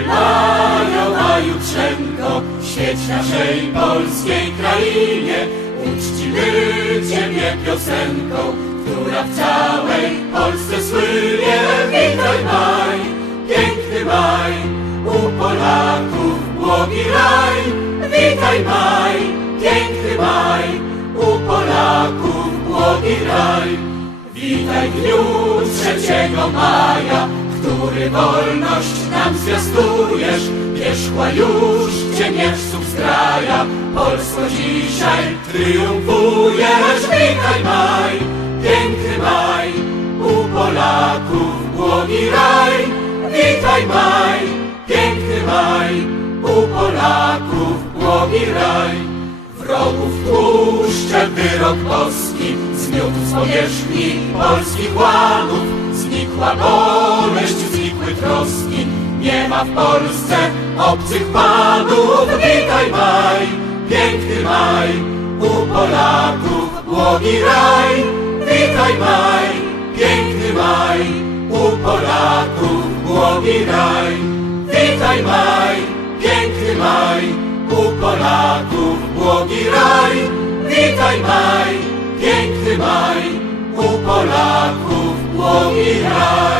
Witaj majowa jutrzenko, świeć naszej polskiej krainie. Uczcimy Ciebie piosenką, która w całej Polsce słynie. Witaj maj, piękny maj, u Polaków błogi raj. Witaj maj, piękny maj, u Polaków błogi raj. Witaj w dniu 3 maja, który wolność nam zwiastujesz. Wierzchła już cieniewców z kraja, Polsko dzisiaj triumfujesz. Witaj maj, piękny maj, u Polaków błogi raj. Witaj maj, piękny maj, u Polaków błogi raj. Wrogów tłuszcze wyrok boski, zmiótł z powierzchni polskich łanów. Znikła boleść, znikły troski, nie ma w Polsce obcych panów. Witaj maj, piękny maj, u Polaków błogi raj. Witaj maj, piękny maj, u Polaków błogi raj. Witaj maj, piękny maj, u Polaków błogi raj. Witaj maj, piękny maj, u Polaków błogi raj.